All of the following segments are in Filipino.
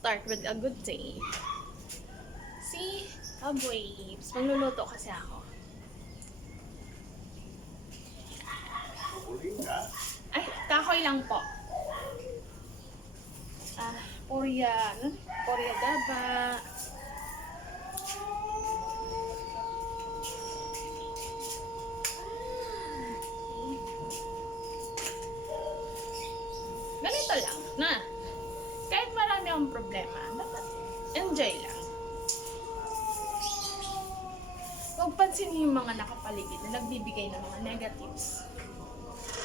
start with a good day. See, babes, magluluto kasi ako. Ay, kahoy lang po. Porya daba. Ganito lang, na. Kahit marami akong problema, dapat enjoy lang. Huwag pansinin yung mga nakapaligid na nagbibigay ng mga negatives.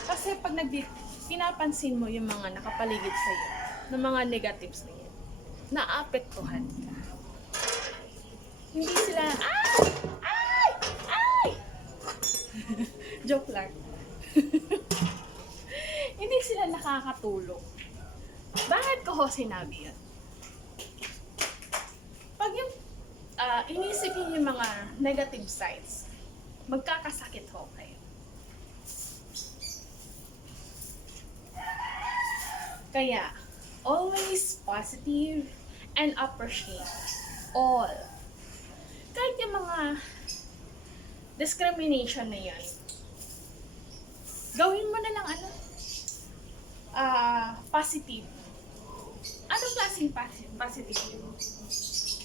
Kasi pag pinapansin mo yung mga nakapaligid sa'yo, ng mga negatives na yan, naapektuhan ka. Hindi sila, ay! Joke lang. Hindi sila nakakatulong. Bakit ko ho sinabi yun? Pag yung inisip niyo yung mga negative sides, magkakasakit ho kayo. Kaya, always positive and appreciate all. Kahit yung mga discrimination na yan, gawin mo na lang positive. Anong klaseng positive?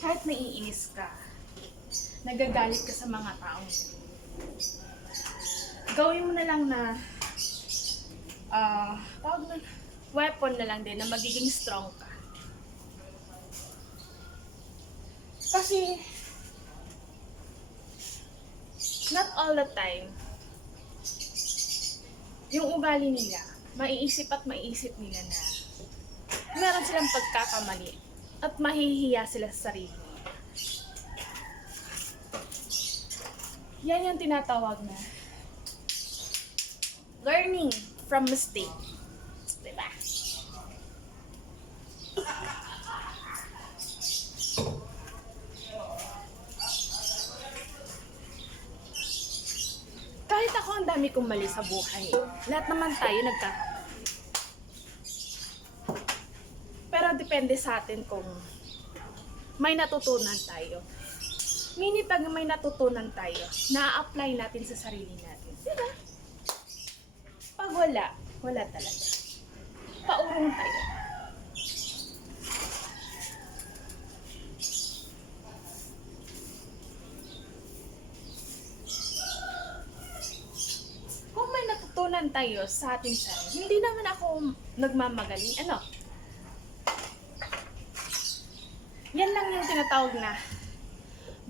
Kahit naiinis ka, nagagalit ka sa mga taong yun, gawin mo na lang na weapon na lang din na magiging strong ka. Kasi not all the time yung ugali nila, maiisip nila na meron silang pagkakamali at mahihiya sila sa sarili nila. Yan yung tinatawag na learning from mistake. Diba? Kahit ako ang dami kong mali sa buhay, lahat naman tayo nagkakamali. Pero depende sa atin kung may natutunan tayo. Meaning pag may natutunan tayo, na-apply natin sa sarili natin. Diba? Pag wala talaga. Paurong tayo. Kung may natutunan tayo sa ating sarili, hindi naman ako nagmamagaling. Yan lang yung tinatawag na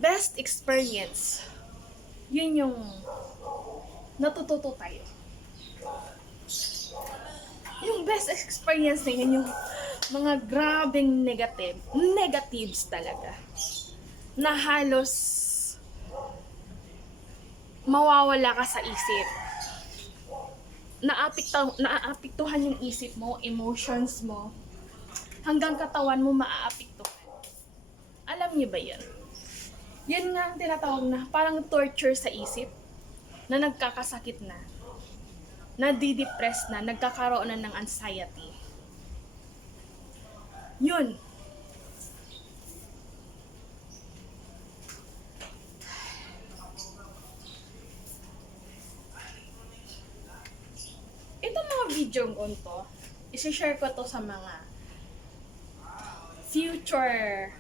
best experience. Yun yung natututo tayo. Yung best experience na yun, yung mga grabing negatives talaga. Na halos mawawala ka sa isip. Naapektuhan yung isip mo, emotions mo, hanggang katawan mo maaapektuhan. Alam niyo ba yan? Yan nga ang tinatawag na parang torture sa isip, na nagkakasakit na, nadidepress na, nagkakaroon na ng anxiety. Yun. Itong mga video ko to, isi-share ko to sa mga future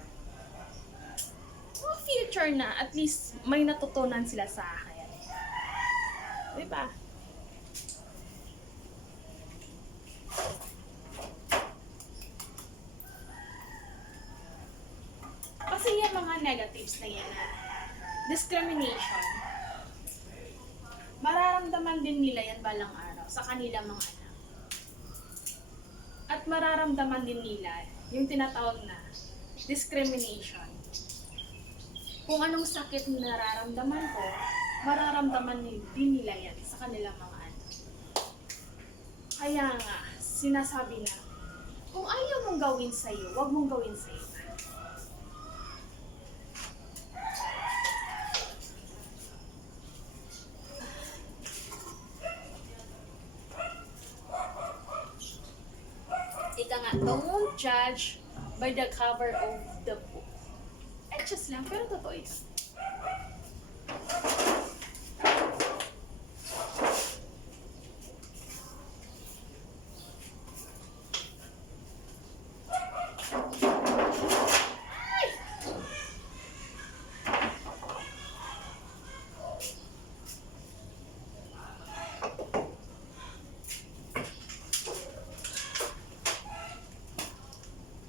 na at least may natutunan sila sa akin. Diba? Kasi yung mga negatives na yan, discrimination, mararamdaman din nila yan balang araw sa kanilang mga anak. At mararamdaman din nila yung tinatawag na discrimination. Kung anong sakit na nararamdaman ko, mararamdaman din nila yan sa kanilang mga anak. Kaya nga, sinasabi na, kung ayaw mong gawin sa'yo, huwag mong gawin sa'yo. Ika nga, don't judge by the cover of the book. Etches lang, pero totoo ito.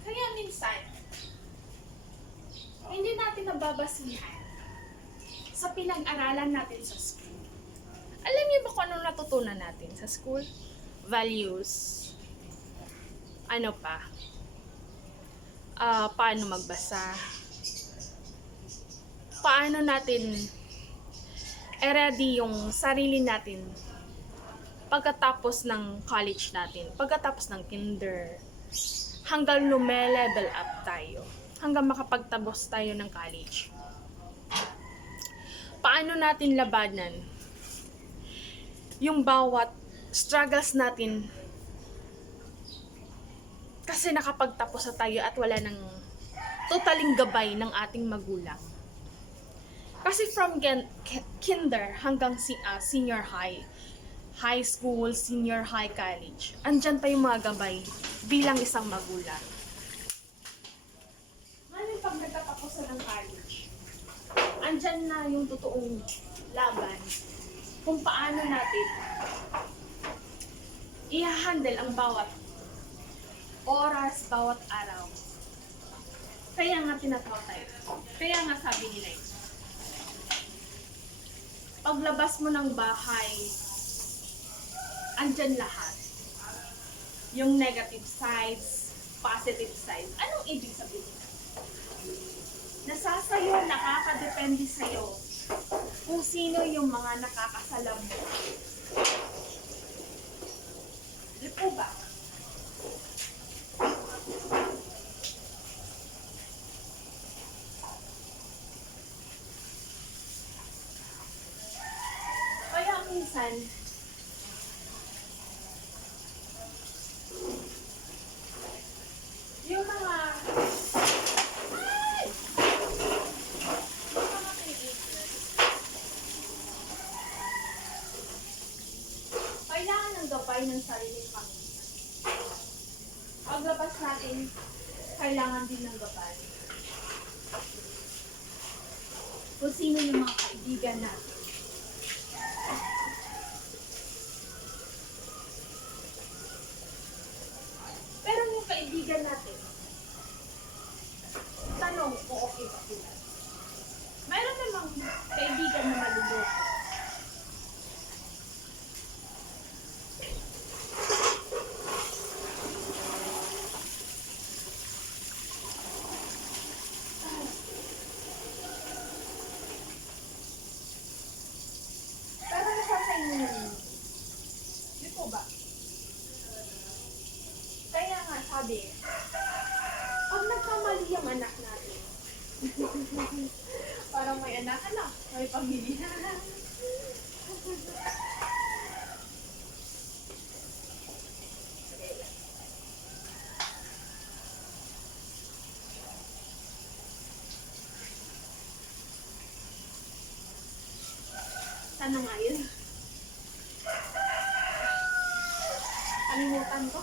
Kaya minsan, hindi natin nababasihan sa pinag-aralan natin sa school. Alam niyo ba kung anong natutunan natin sa school? Values. Ano pa? Paano magbasa? Paano natin i-ready yung sarili natin pagkatapos ng college natin, pagkatapos ng kinder, hanggang lume-level up tayo, hanggang makapagtabos tayo ng college. Paano natin labanan yung bawat struggles natin kasi nakapagtapos na tayo at wala nang totaling gabay ng ating magulang. Kasi from kinder hanggang senior high, high school, senior high, college, andyan pa yung mga gabay bilang isang magulang. Ngayon pag nagtatapos na ng college, andyan na yung totoong laban kung paano natin i-handle ang bawat oras, bawat araw. Kaya nga tinatawag tayo. Kaya nga sabi nila yun. Paglabas mo ng bahay, andyan lahat. Yung negative sides, positive sides. Anong ibig sabihin? Nasasayo, nakakadepende sa'yo kung sino yung mga nakakasalam mo. Di po ba? Kaya minsan, yung mga teenagers, kailangan ng gabay ng sariling pamilya. Paglabas natin, kailangan din ng gabay. Kung sino yung mga kaibigan natin. Pero yung kaibigan natin, tanong kung okay ba sila. Mayroon namang kaibigan na maluloko. Pero nasa sa inyo yun. Di po ba? Kaya nga sabi, pag nagkamali yung anak natin, parang may anak, may pamilya. Sana nga yun. Kalimutan ko.